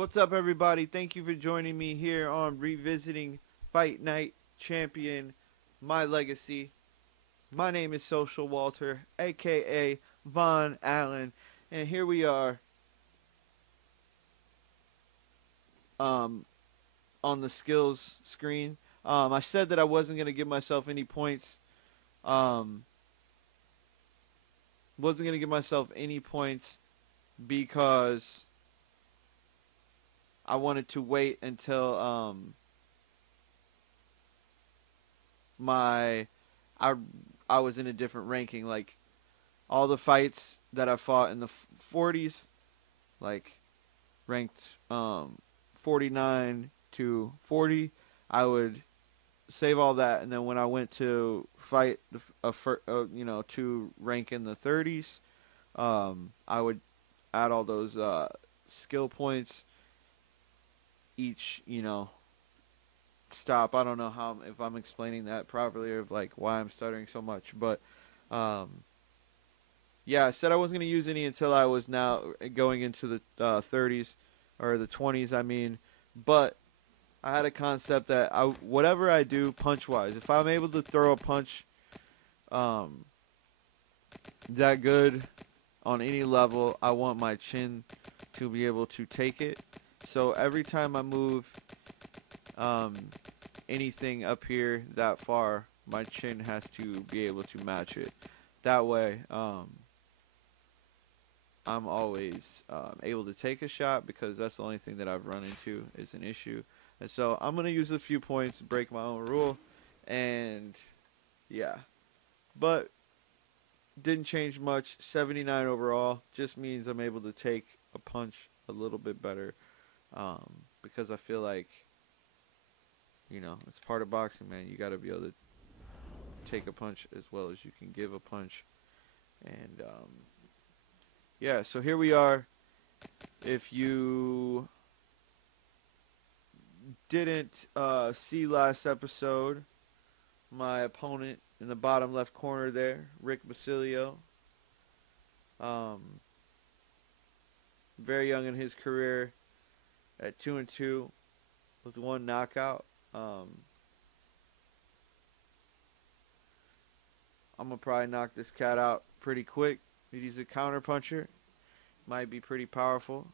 What's up, everybody? Thank you for joining me here on Revisiting Fight Night Champion My Legacy. My name is Social Walter, aka Von Allen, and here we are um, on the skills screen. I said that I wasn't going to give myself any points. Um, wasn't going to give myself any points because I wanted to wait until my I I was in a different ranking. Like all the fights that I fought in the 40s, like ranked 49 to 40, I would save all that, and then when I went to fight to rank in the 30s, I would add all those skill points each stop. I don't know how if I'm explaining that properly or like why I'm stuttering so much, but yeah, I said I wasn't going to use any until I was now going into the 30s or the 20s. I mean, but I had a concept that whatever I do punch wise, if I'm able to throw a punch that good on any level, I want my chin to be able to take it. So every time I move anything up here that far, my chin has to be able to match it. That way, I'm always able to take a shot, because that's the only thing that I've run into is an issue. And so I'm going to use a few points to break my own rule. And yeah, but didn't change much. 79 overall just means I'm able to take a punch a little bit better, because I feel like, it's part of boxing, man. You got to be able to take a punch as well as you can give a punch. And yeah, so here we are. If you didn't see last episode, my opponent in the bottom left corner there, Rick Basilio, very young in his career, at 2-2 with one knockout. I'm gonna probably knock this cat out pretty quick. He's a counter puncher, might be pretty powerful.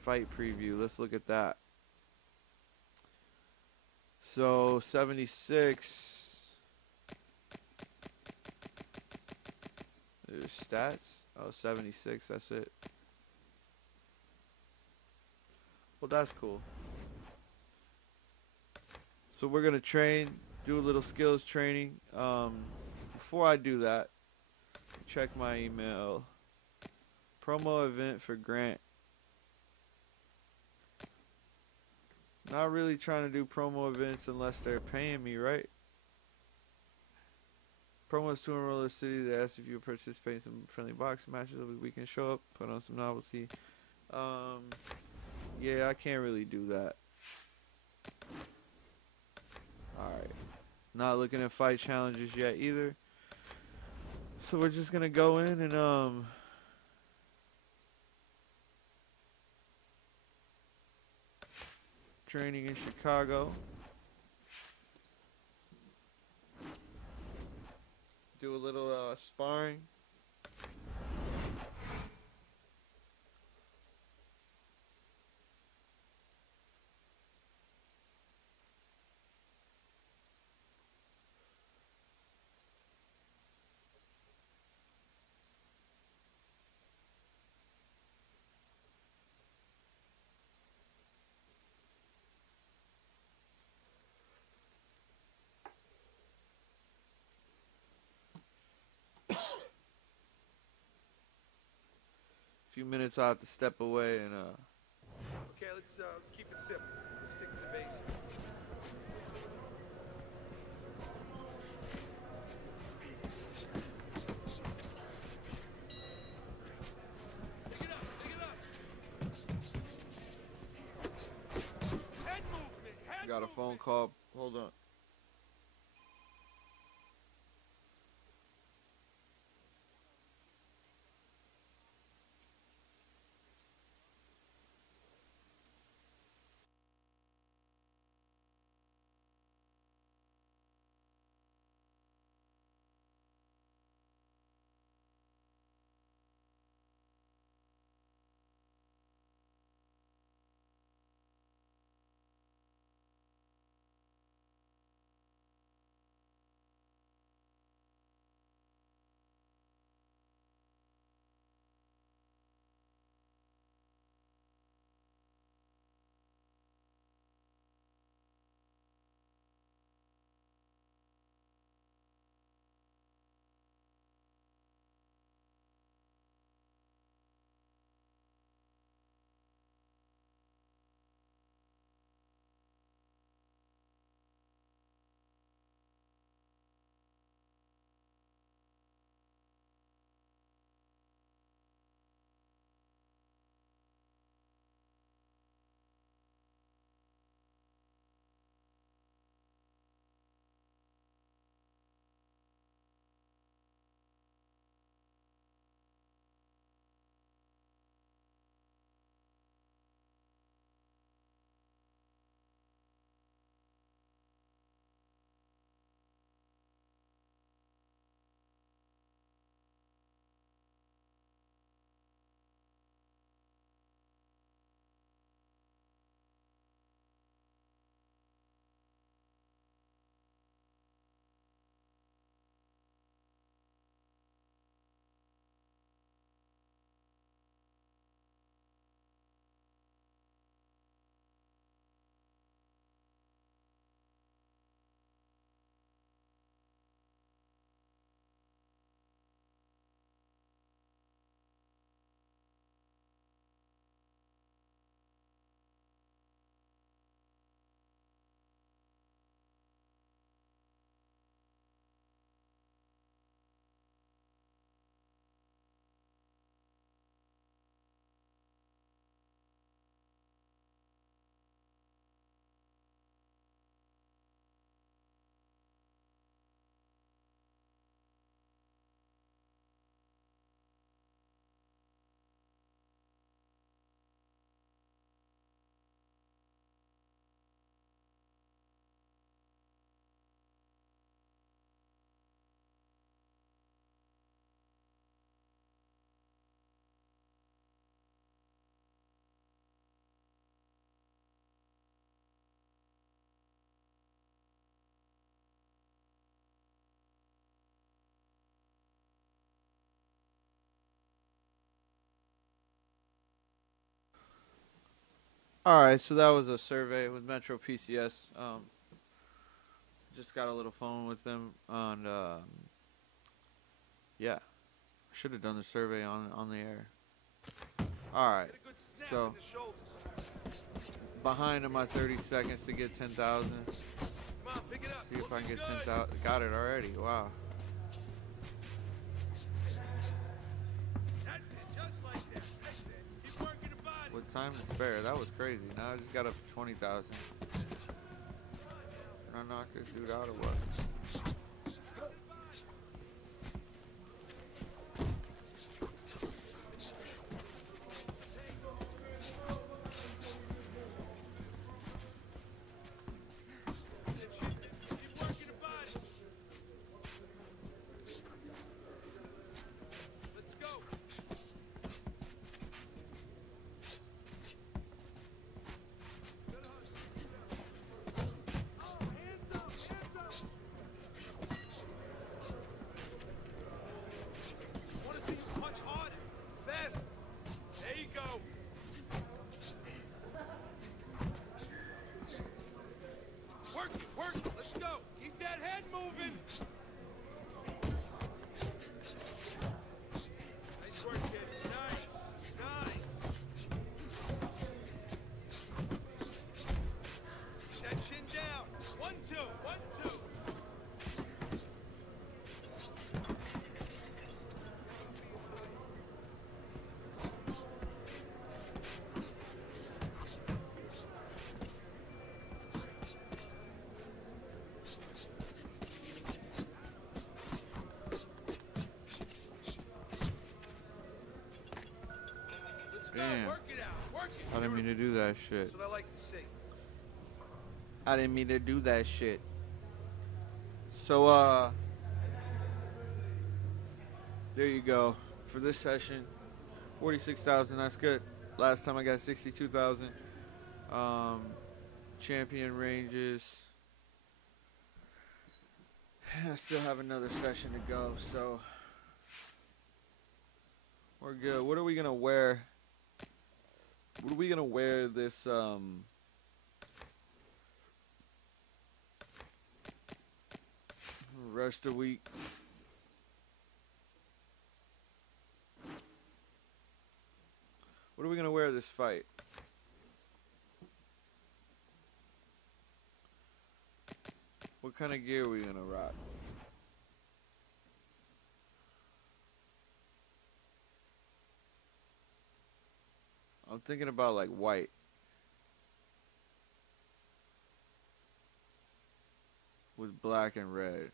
Fight preview, let's look at that. So 76. There's stats. Oh, 76, that's it. Well, that's cool. So we're gonna train, do a little skills training. Before I do that, check my email. Promo event for Grant. Not really trying to do promo events unless they're paying me, right? Promos to Roller City. They asked if you would participate in some friendly boxing matches over the weekend. Show up, put on some novelty. Yeah, I can't really do that. Alright. Not looking at fight challenges yet either. So we're just gonna go in and training in Chicago. Do a little sparring. Few minutes I have to step away and Okay, let's keep it simple. Let's stick to the basics. Pick it up, pick it up. Head movement, head got a phone movement. call. Hold on. All right, so that was a survey with Metro PCS. Just got a little phone with them on. Yeah, should have done the survey on the air. All right, Get a good snap so in the shoulders. behind in my 30 seconds to get 10,000. Come on, pick it up. See if I can Looking get good. 10,000. Got it already. Wow. That's it, just like that. That's it. Keep working the body. With time to spare, that was crazy. Now I just got up to 20,000. Can I knock this dude out or what? Keep working the body. Let's go. Want to see you punch harder, faster. There you go. Work it, work it. Let's go. Keep that head moving. Nice work, kid. Nice, nice. Get that chin down. 1, 2, 1, 2. Let's go. Damn. Work it out. Work it. I didn't mean to do that shit. That's what I like to see. I didn't mean to do that shit. So, there you go. For this session, 46,000, that's good. Last time I got 62,000. Champion ranges. I still have another session to go, so we're good. What are we gonna wear? What are we gonna wear this rest of the week? What are we gonna wear this fight? What kind of gear are we gonna rock? I'm thinking about like white. With black and red.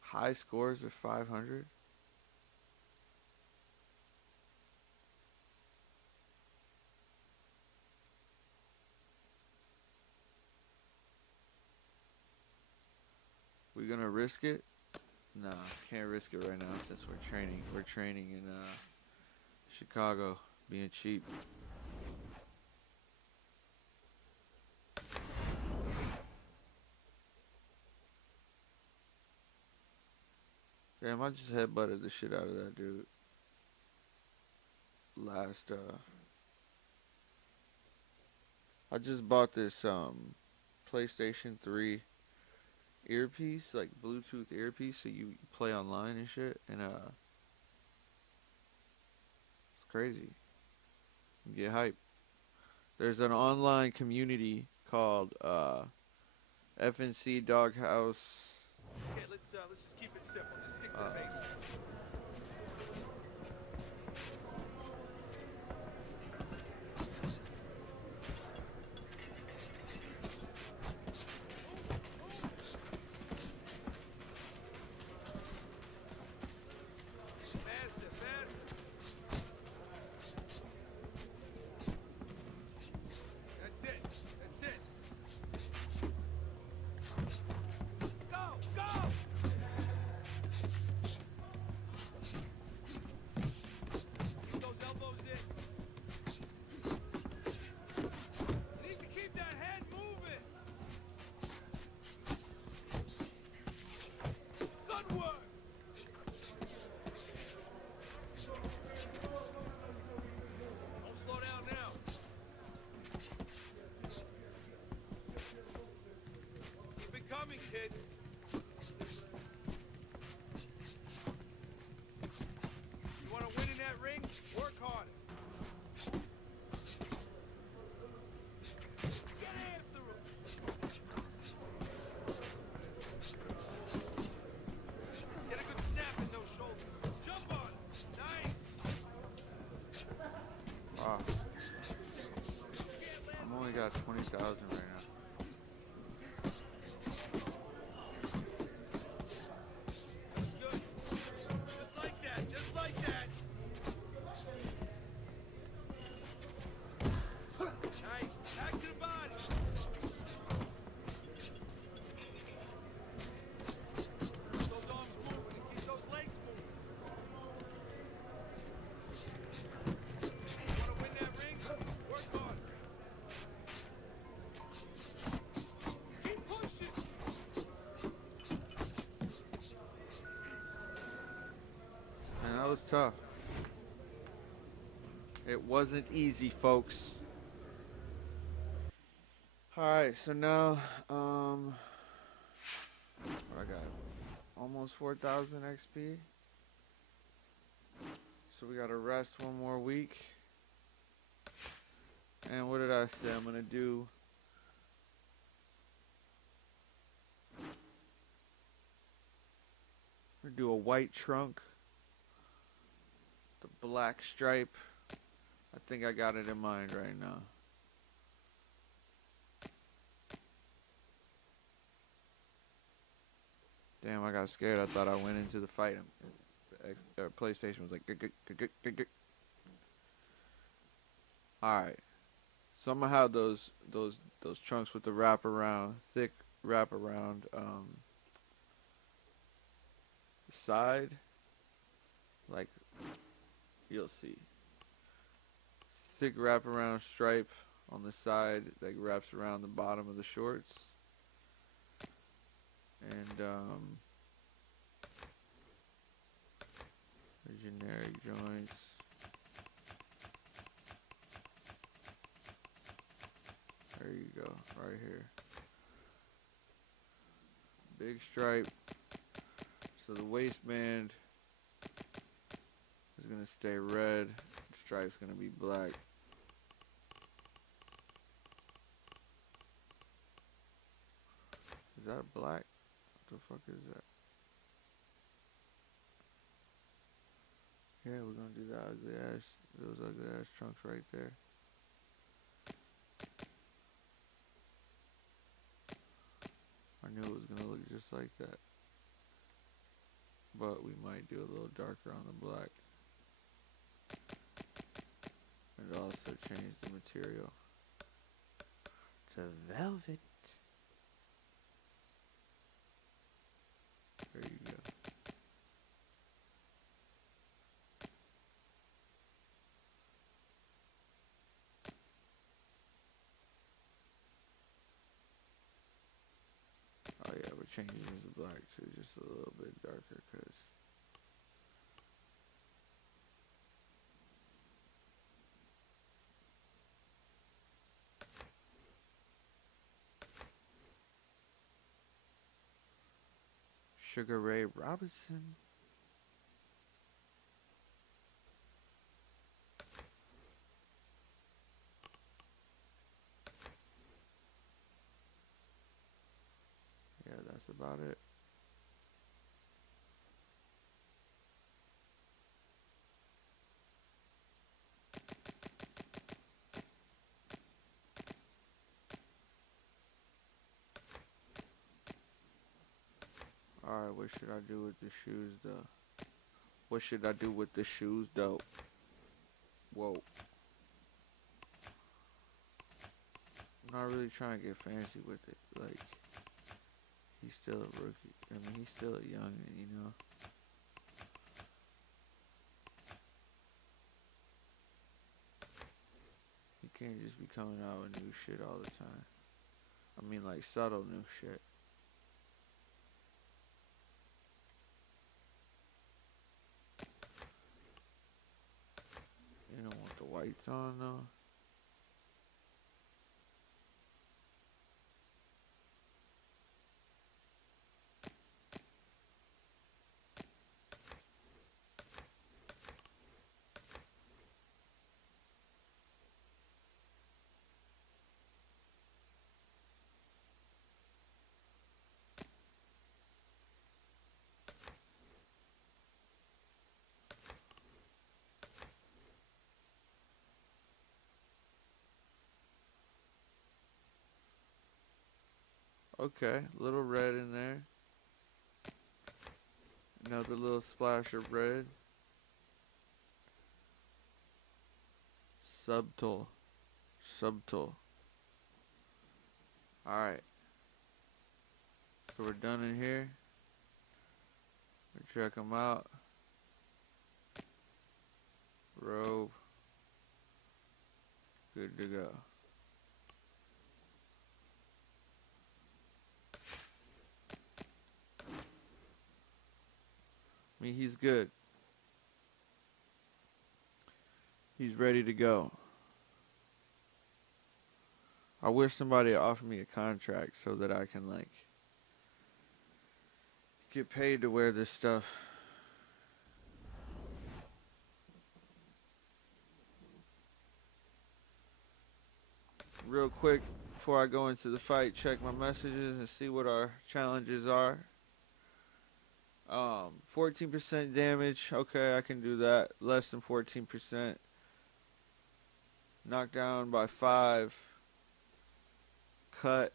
High scores of 500. We gonna risk it? Nah, can't risk it right now since we're training. We're training in Chicago, being cheap. Damn, I just headbutted the shit out of that dude. I just bought this PlayStation 3 earpiece, like Bluetooth earpiece, so you play online and shit, and it's crazy. You get hype. There's an online community called FNC Doghouse. Okay, let's just keep it simple. Just stick to the basics. Faster, faster. That's it. That's it. Go, go! Wow. I'm only got 20,000 right now. Good. Just like that. Just like that. Nice. Back to the body. Keep those arms moving and keep those legs moving. Want to win that ring? Work hard. Keep pushing. Man, that was tough. It wasn't easy, folks. Alright, so now, what I got? Almost 4,000 XP. So we gotta rest one more week. And what did I say? I'm gonna do a white trunk, the black stripe. I think I got it in mind right now. Damn, I got scared. I thought I went into the fight. The PlayStation was like, all right. So I'm gonna have those trunks with the wraparound, thick wraparound side. Like, you'll see. Thick wraparound stripe on the side that wraps around the bottom of the shorts. And the generic joints. There you go, right here. Big stripe. So the waistband is gonna stay red. The stripe's gonna be black. Is that black? What the fuck is that? Yeah, we're gonna do that ugly ass, those ugly ass trunks right there. I knew it was gonna look just like that. But we might do a little darker on the black. And also change the material to velvet. There you go. Oh yeah, we're changing the black to just a little bit darker because Sugar Ray Robinson. Yeah, that's about it. Alright, what should I do with the shoes though? What should I do with the shoes though? Whoa. I'm not really trying to get fancy with it. Like, he's still a rookie. I mean, he's still a youngin', you know? He can't just be coming out with new shit all the time. I mean, like, subtle new shit. You don't want the whites on, though. Okay, little red in there. Another little splash of red. Subtle. Subtle. Alright. So we're done in here. Check them out. Robe. Good to go. I mean, he's good. He's ready to go. I wish somebody offered me a contract so that I can, like, get paid to wear this stuff. Real quick, before I go into the fight, check my messages and see what our challenges are. 14% damage. Okay, I can do that. Less than 14%. Knocked down by 5. Cut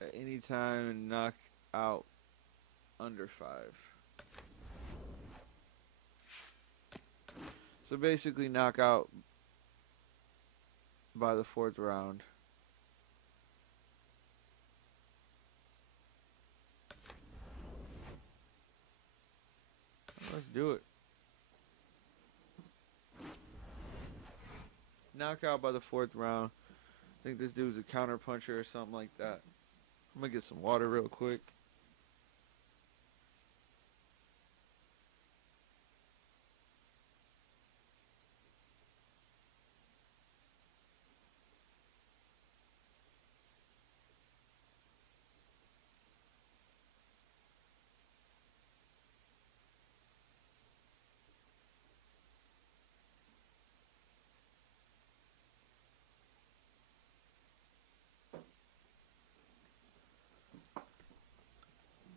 at any time and knock out under 5. So basically knock out by the 4th round. Let's do it. Knockout by the 4th round. I think this dude's a counter puncher or something like that. I'm gonna get some water real quick.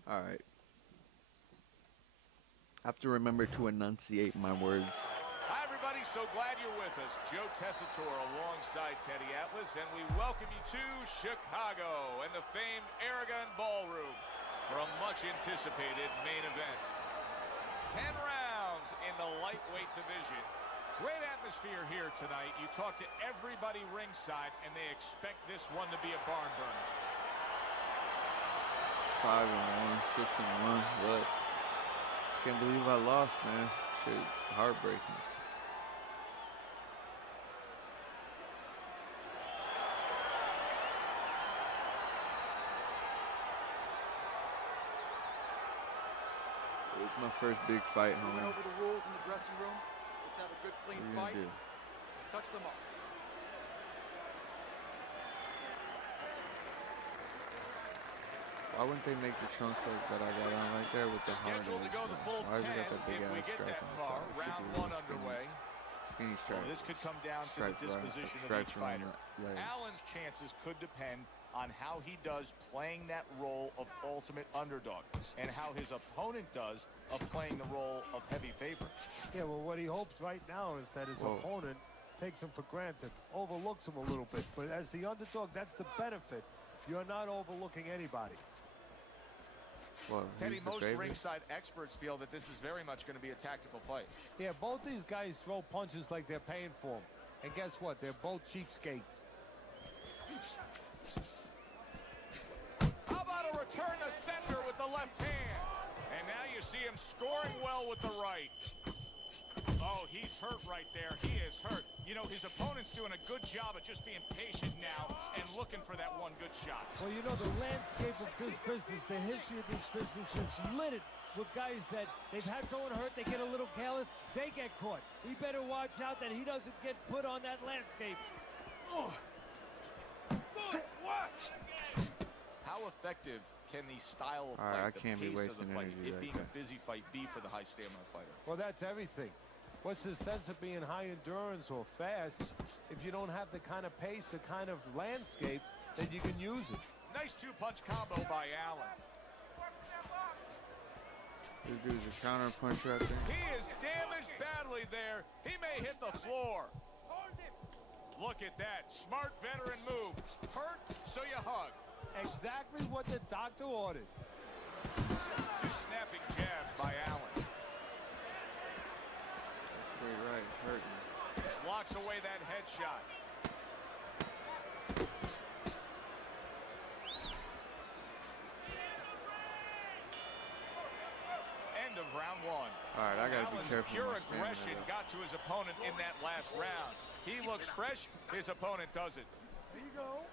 All right. I have to remember to enunciate my words. Hi, everybody. So glad you're with us. Joe Tessitore alongside Teddy Atlas, and we welcome you to Chicago and the famed Aragon Ballroom for a much-anticipated main event. 10 rounds in the lightweight division. Great atmosphere here tonight. You talk to everybody ringside, and they expect this one to be a barn burner. 5-1, 6-1, but can't believe I lost, man. Shit, heartbreaking. It was my first big fight, We went homie. over the rules in the dressing room. Let's have a good, clean What are you fight. gonna do? Touch them up. Why wouldn't they make the trunks like that I got on right there with the hard Scheduled to go the full Why 10 has it got that big if we ass get strap that on the far. side? Should Round be one really underway. Skinny stripe. Well, this could come down to the Stripes right- disposition of stripes each around fighter. the legs. Allen's chances could depend on how he does playing that role of ultimate underdog and how his opponent does of playing the role of heavy favorite. Yeah, well, what he hopes right now is that his Whoa. opponent takes him for granted, overlooks him a little bit. But as the underdog, that's the benefit. You're not overlooking anybody. Well, Teddy, he's the most favorite. ringside experts feel that this is very much going to be a tactical fight. Yeah, both these guys throw punches like they're paying for them. And guess what? They're both cheapskates. How about a return to sender with the left hand? And now you see him scoring well with the right. Oh, he's hurt right there. He is hurt. You know, his opponent's doing a good job of just being patient now and looking for that one good shot. Well, you know, the landscape of this business, the history of this business is littered with guys that they've had someone hurt, they get a little careless, they get caught. He better watch out that he doesn't get put on that landscape. Oh. How effective can the style of All right, fight, I the can't be pace of wasting the fight, energy it like being that. a busy fight be for the high stamina fighter? Well, that's everything. What's the sense of being high endurance or fast if you don't have the kind of pace, the kind of landscape that you can use it? Nice two-punch combo by Allen. This dude's a counter puncher, I think. He is damaged badly there. He may hit the floor. Look at that. Smart veteran move. Hurt, so you hug. Exactly what the doctor ordered. Two snapping jabs by Allen. Straight right, it's hurting. Blocks away that headshot. End of round one. All right, I gotta be Allen's careful. pure with my stamina, aggression though. got to his opponent in that last round. He looks fresh. His opponent doesn't. There you go.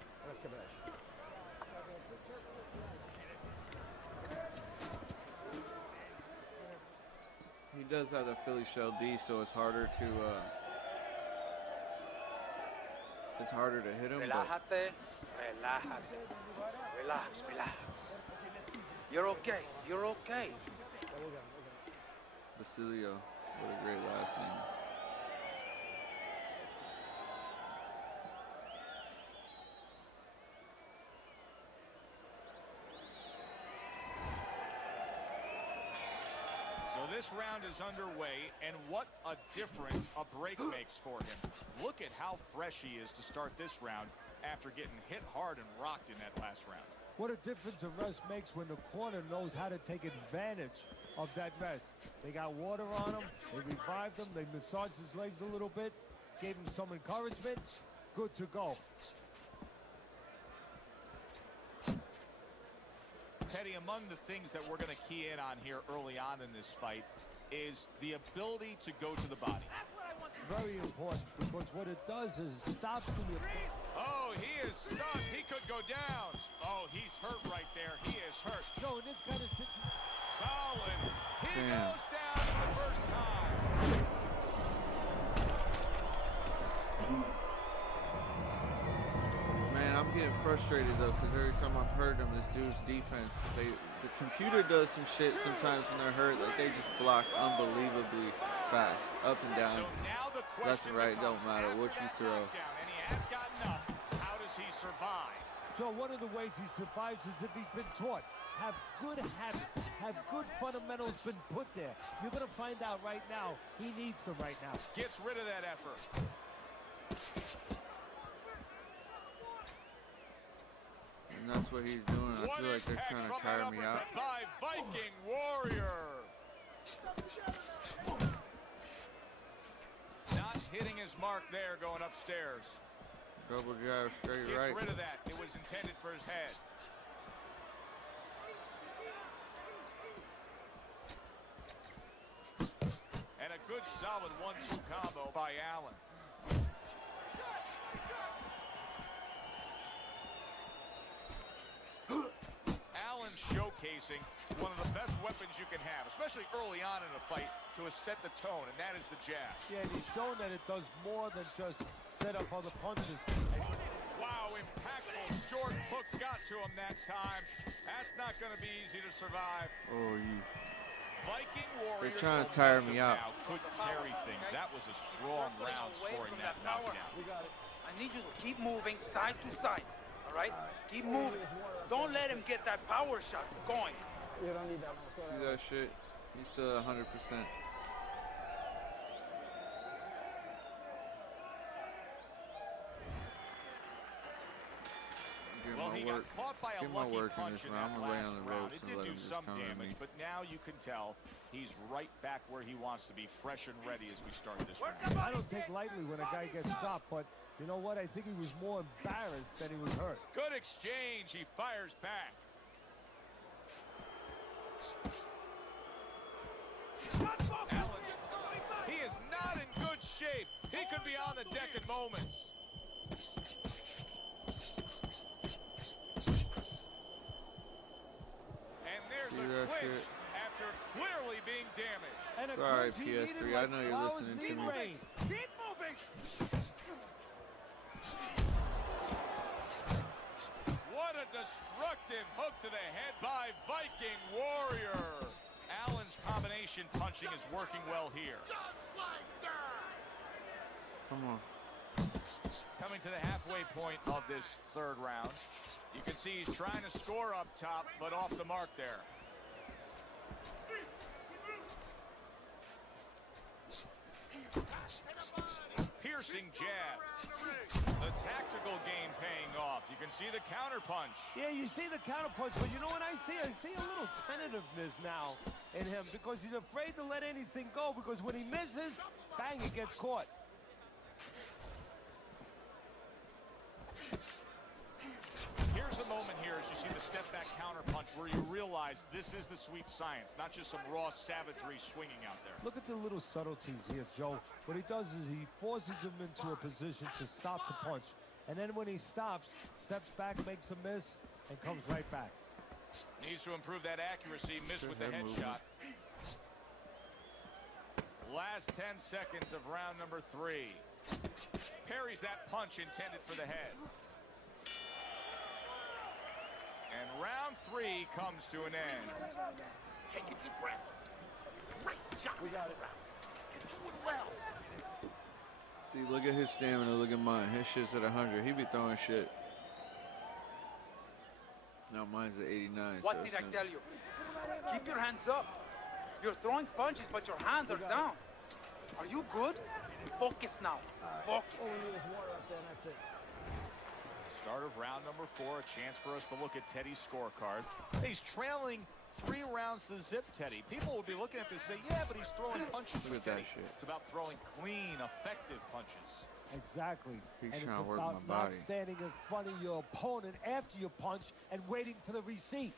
He does have the Philly shell D, so it's harder to hit him. But Relájate, relájate. Relax, relax. You're okay. You're okay. Basilio, what a great last name. So this round is underway, and what a difference a break makes for him. Look at how fresh he is to start this round after getting hit hard and rocked in that last round. What a difference a rest makes when the corner knows how to take advantage of that rest. They got water on him, they revived him, they massaged his legs a little bit, gave him some encouragement. Good to go. Teddy, among the things that we're going to key in on here early on in this fight is the ability to go to the body. Very important, because what it does is stops the... Oh, he is stunned. He could go down. Oh, he's hurt right there. He is hurt. So in this kind of situation... Solid. He Damn. goes down for the first time. Man, I'm getting frustrated though, because every time I've heard him, this dude's defense, the computer does some shit sometimes when they're hurt, like they just block unbelievably fast, up and down, So now the left question and right, don't becomes, matter after what you that throw. knockdown, and he has gotten up, how does he survive? So one of the ways he survives is if he's been taught. Have good habits, have good fundamentals been put there. You're going to find out right now, he needs them right now. Gets rid of that effort. And that's what he's doing. I What feel like they're impact trying to from tire that me out. uppercut by Viking Warrior. Not hitting his mark there, going upstairs. Double jab, straight Gets right. rid of that. It was intended for his head. And a good solid 1-2 combo by Allen. Allen showcasing one of the best weapons you can have, especially early on in a fight, to set the tone, and that is the jab. Yeah, and he's shown that it does more than just set up other punches. Wow, impactful short hook got to him that time. That's not going to be easy to survive. Oh, you. Viking Warriors They're trying to tire me out. now could carry things. That was a strong round scoring that knockdown. I need you to keep moving side to side. All right? Keep moving. Don't let him get that power shot going. See that shit? He's still at 100%. Well, he got caught by a Get my lucky work in punch this in round. that I'm gonna lay last on the round. ropes It and did let do him just some come at damage, me. but now you can tell he's right back where he wants to be, fresh and ready as we start this round. I don't take lightly when a guy gets stopped, but you know what? I think he was more embarrassed than he was hurt. Good exchange. He fires back. Allen, he is not in good shape. He could be on the deck in moments. And there's See a that clinch shit? after clearly being damaged. And a Sorry, clinch he needed PS3, like I know you're flowers listening to need me. rain. Keep moving. What a destructive hook to the head by Viking Warrior. Allen's combination punching is working well here. Come on. Coming to the halfway point of this third round. You can see he's trying to score up top, but off the mark there. Piercing missing jab. The tactical game paying off. You can see the counter punch. Yeah, you see the counter punch, but you know what I see? I see a little tentativeness now in him because he's afraid to let anything go because when he misses, bang, he gets caught. Here's the moment here as you see the step back counter punch where you realize this is the sweet science, not just some raw savagery swinging out there. Look at the little subtleties here, Joe. What he does is he forces him into a position to stop the punch. And then when he stops, steps back, makes a miss, and comes right back. Needs to improve that accuracy. Missed with the headshot. Last 10 seconds of round number 3. Parries that punch intended for the head. And round 3 comes to an end. Take a deep breath. Great job. We got it. You're doing well. See, look at his stamina, look at mine. His shit's at 100. He be throwing shit. Now mine's at 89. What so did I tell you? Keep your hands up. You're throwing punches, but your hands are down. Are you good? Focus now. Focus. Start of round number 4, a chance for us to look at Teddy's scorecard. He's trailing 3 rounds to zip Teddy. People will be looking at this and say, yeah, but he's throwing punches. Look at that shit. It's about throwing clean, effective punches. Exactly. He's and it's trying to work about my not body. standing in front of your opponent after you punch and waiting for the receipt.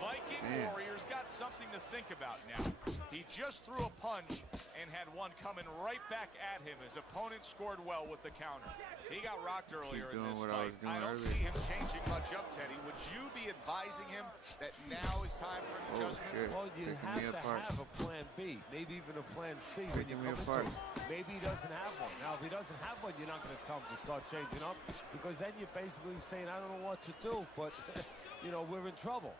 Viking Man. Warrior's got something to think about now. He just threw a punch and had one coming right back at him. His opponent scored well with the counter. He got rocked earlier in doing this what I was fight. doing I don't earlier. see him changing much up, Teddy. Would you be advising him that now is time for an Oh, adjustment? shit. Well, you Picking have me to apart. have a plan B, maybe even a plan C when you Picking me come apart. into it. Maybe he doesn't have one. Now, if he doesn't have one, you're not going to tell him to start changing up because then you're basically saying, I don't know what to do, but, you know, we're in trouble.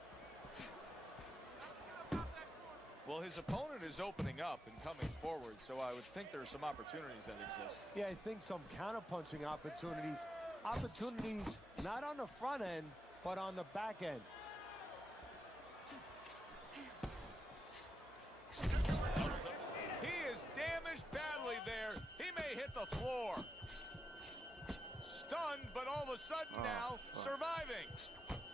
Well, his opponent is opening up and coming forward, so I would think there's some opportunities that exist. Yeah, I think some counterpunching opportunities. Opportunities not on the front end, but on the back end. He is damaged badly there. He may hit the floor. Stunned, but all of a sudden now surviving.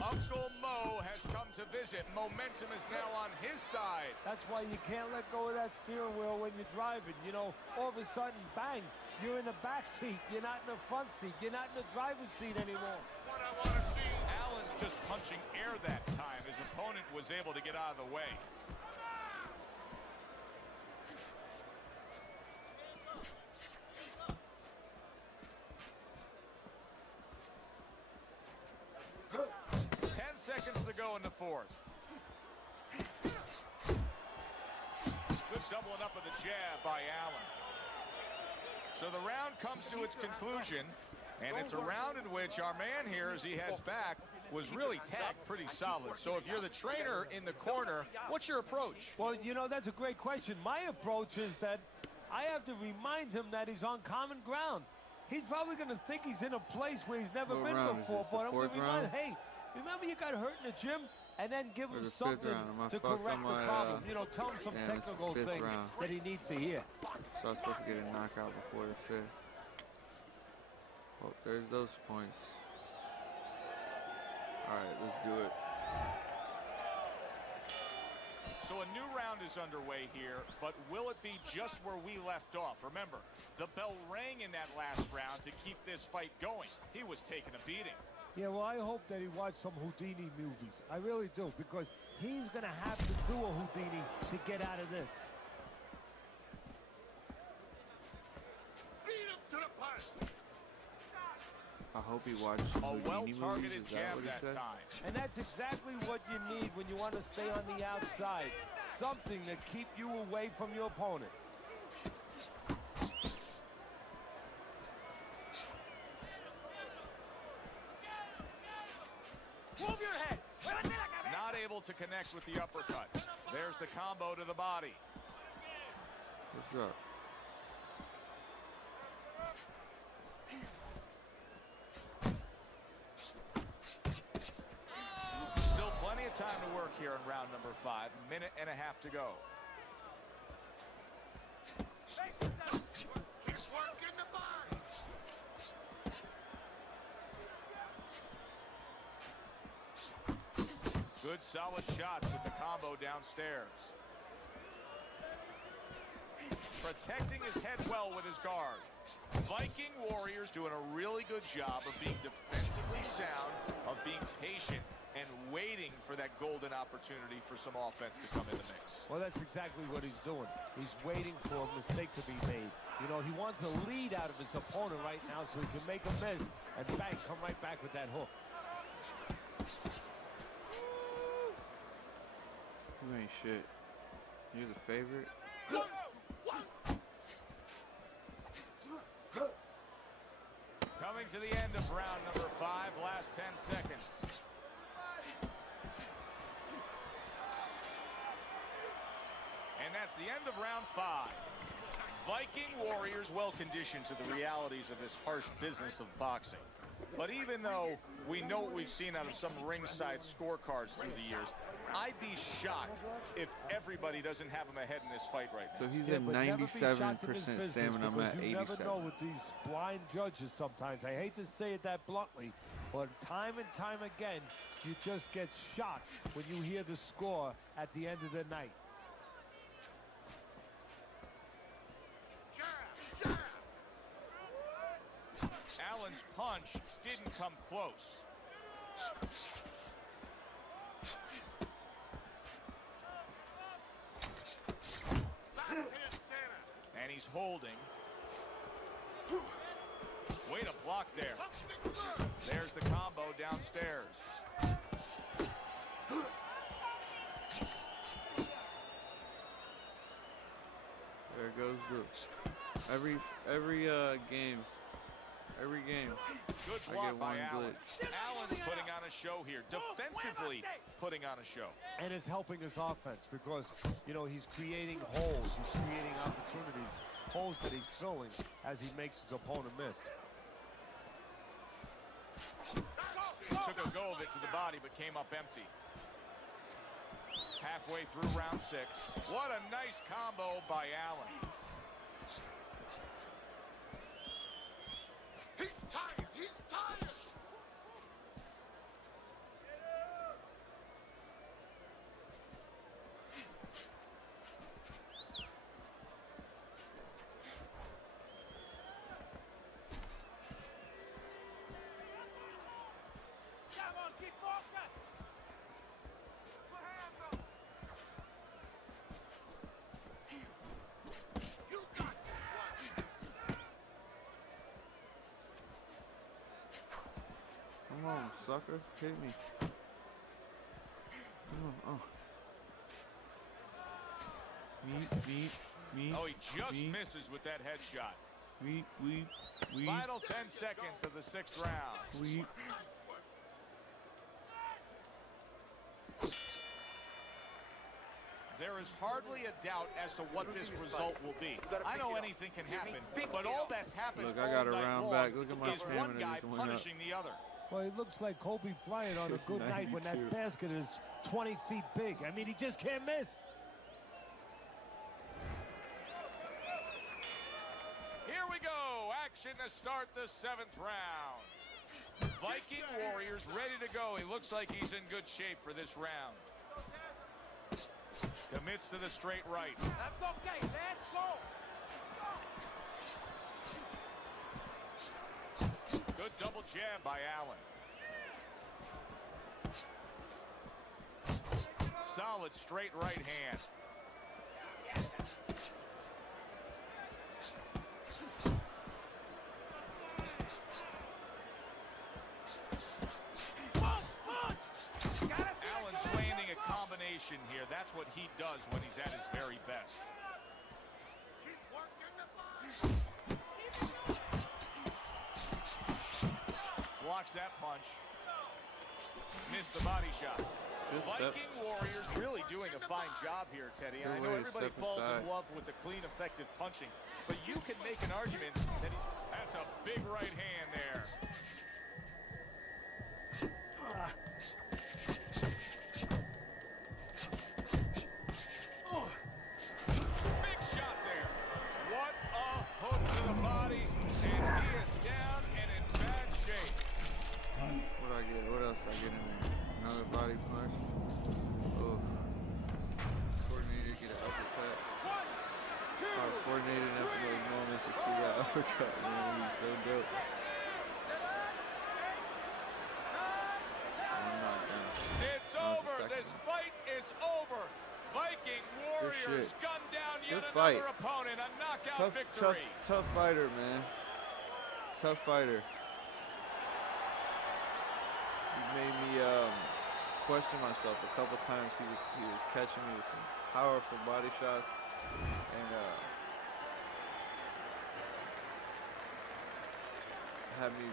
Uncle Mo has come to visit. Momentum is now on his side. That's why you can't let go of that steering wheel when you're driving. You know, all of a sudden, bang, you're in the back seat. You're not in the front seat. You're not in the driver's seat anymore. What I want to see. Allen's just punching air that time. His opponent was able to get out of the way. Seconds to go in the 4th. Good doubling up of the jab by Allen. So the round comes to its conclusion, and it's a round in which our man here, as he heads back, was really tagged pretty solid. So if you're the trainer in the corner, what's your approach? Well, you know, that's a great question. My approach is that I have to remind him that he's on common ground. He's probably going to think he's in a place where he's never What been round is before, this, the but I'm going to 4th remind round? him, hey, remember you got hurt in the gym? And then give Or him the 5th something round. Am I to fucked correct on the my, problem. You know, tell him some damn, it's the technical 5th thing round. that he needs to hear. So I was supposed to get a knockout before the 5th. Well, there's those points. Alright, let's do it. So a new round is underway here, but will it be just where we left off? Remember, the bell rang in that last round to keep this fight going. He was taking a beating. Yeah, well, I hope that he watched some Houdini movies. I really do, because he's going to have to do a Houdini to get out of this. Beat him to the punch. I hope he watched A Houdini movies. well-targeted Is that jab what he that said? time. And that's exactly what you need when you want to stay on the outside. Something to keep you away from your opponent. Move your head. Not able to connect with the uppercut. There's the combo to the body. What's up? Still plenty of time to work here in round number 5. Minute and a half to go. He's working the body. Good solid shots with the combo downstairs. Protecting his head well with his guard. Viking Warriors doing a really good job of being defensively sound, of being patient, and waiting for that golden opportunity for some offense to come in the mix. Well, that's exactly what he's doing. He's waiting for a mistake to be made. You know, he wants a lead out of his opponent right now so he can make a miss and bang, come right back with that hook. You ain't shit. You're the favorite. Coming to the end of round number 5, last 10 seconds. And that's the end of round 5. Viking Warriors well conditioned to the realities of this harsh business of boxing. But even though we know what we've seen out of some ringside scorecards through the years, I'd be shocked if everybody doesn't have him ahead in this fight right now. So he's Yeah, at but never be shocked in this 97% business stamina. I'm because at you never 87. know with these blind judges sometimes. I hate to say it that bluntly, but time and time again, you just get shocked when you hear the score at the end of the night. Allen's punch didn't come close. And he's holding. Way to block there. There's the combo downstairs. There goes the every game. Every game. Good I block get by one Allen. glitch. Allen's putting on a show here. Defensively putting on a show. And it's helping his offense because, you know, he's creating holes. He's creating opportunities, holes that he's filling as he makes his opponent miss. Took a go of it to the body, but came up empty. Halfway through round 6. What a nice combo by Allen. He's tired. He's tired. Come on, keep focused. Put hands up. You got this one. Come on, sucker. Hit me. Come on. Oh. Meat. Oh, he just meat, misses with that headshot. Meat. Final 10 seconds of the 6th round. Weep. There is hardly a doubt as to what this result will be. I know anything can happen, but all that's happened Look, I got all a night round long back. Look at my is stamina one guy just went up. punishing the other. Well, it looks like Kobe Bryant on a Just good night when that 92. basket is 20 feet big. I mean, he just can't miss. Here we go. Action to start the 7th round. Viking Warriors ready to go. He looks like he's in good shape for this round. Commits to the straight right. That's okay. Let's go. Good double jab by Allen. Solid straight right hand. Allen's landing a combination here. That's what he does when he's at his very best. Keep working the body. Blocks that punch. Missed the body shot. Good step. Viking Warriors really doing a fine job here, Teddy. And I Good know way to everybody step falls aside. in love with the clean, effective punching, but you can make an argument that that's a big right hand there. uppercut, man. He's so dope. It's over. This fight is over. Viking Warriors gun down yet another opponent. A knockout victory. Tough fighter, man. Tough fighter. He made me question myself a couple times. He was catching me with some powerful body shots, and had me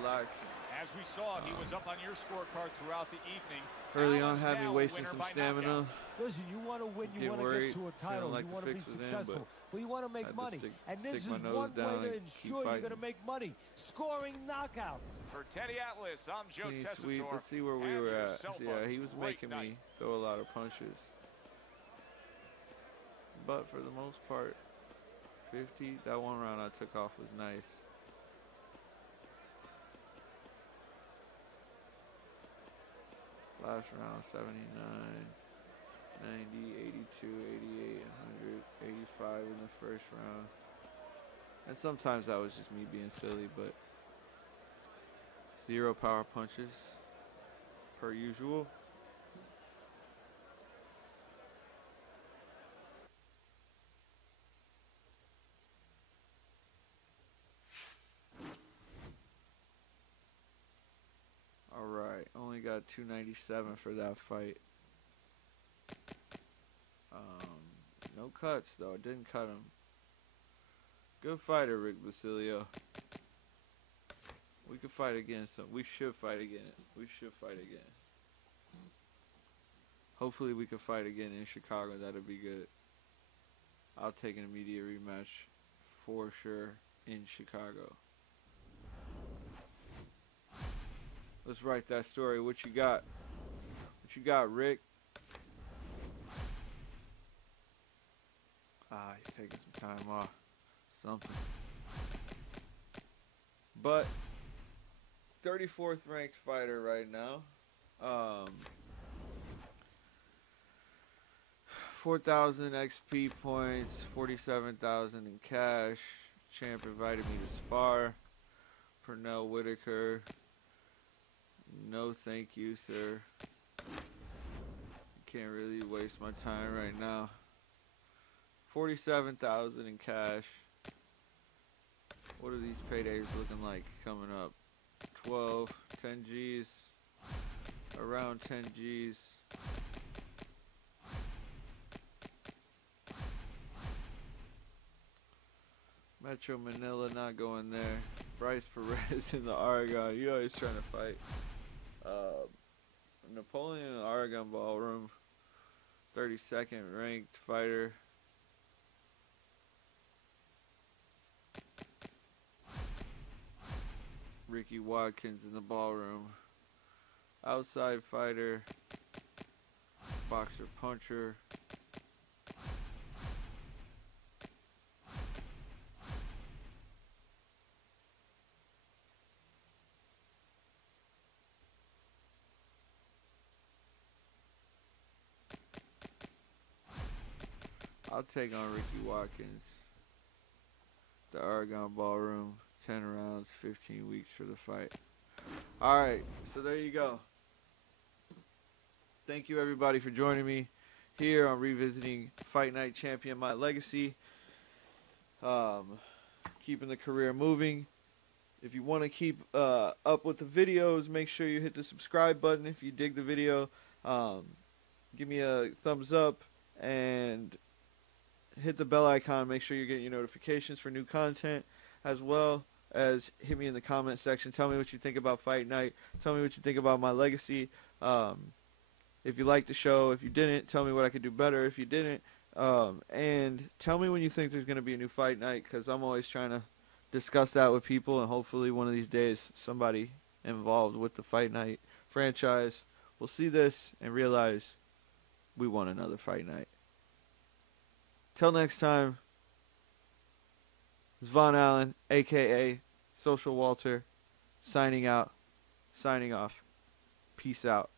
relax. As we saw, he was up on your scorecard throughout the evening. Early on, had me wasting some stamina. Listen, you want to win, you want to get to a title, you want to be successful, but you want to make money. And this is one way to ensure you're going to make money, scoring knockouts. For Teddy Atlas, I'm Joe Tessitore. Let's see where we were at. Yeah, he was making me throw a lot of punches. But for the most part, 50, that one round I took off was nice. Last round, 79, 90, 82, 88, 100, 85 in the first round. And sometimes that was just me being silly, but 0 power punches, per usual. Alright, only got 297 for that fight. No cuts though, didn't cut him. Good fighter, Rick Basilio. We could fight again, so we should fight again. We should fight again. Hopefully we could fight again in Chicago, that'd be good. I'll take an immediate rematch for sure in Chicago. Let's write that story. What you got? What you got, Rick? He's taking some time off. Something. But 34th ranked fighter right now. 4,000 XP points, 47,000 in cash. Champ invited me to spar. Pernell Whitaker. No thank you, sir. Can't really waste my time right now. 47,000 in cash. What are these paydays looking like coming up? 12, 10 G's. Around 10 G's. Metro Manila not going there. Bryce Perez in the Aragon. You always trying to fight. Napoleon in the Aragon Ballroom. 32nd ranked fighter. Ricky Watkins in the ballroom. Outside fighter. Boxer puncher. I'll take on Ricky Watkins. The Aragon Ballroom. 10 rounds, 15 weeks for the fight. Alright, so there you go. Thank you everybody for joining me here on Revisiting Fight Night Champion My Legacy. Keeping the career moving. If you want to keep up with the videos, make sure you hit the subscribe button if you dig the video. Give me a thumbs up and hit the bell icon. Make sure you're getting your notifications for new content, as well as hit me in the comment section. Tell me what you think about Fight Night. Tell me what you think about my legacy. If you liked the show, if you didn't, tell me what I could do better if you didn't. And tell me when you think there's going to be a new Fight Night, because I'm always trying to discuss that with people, and hopefully one of these days somebody involved with the Fight Night franchise will see this and realize we want another Fight Night. Till next time, it's Von Allen, a.k.a. Social Walter, signing out, signing off. Peace out.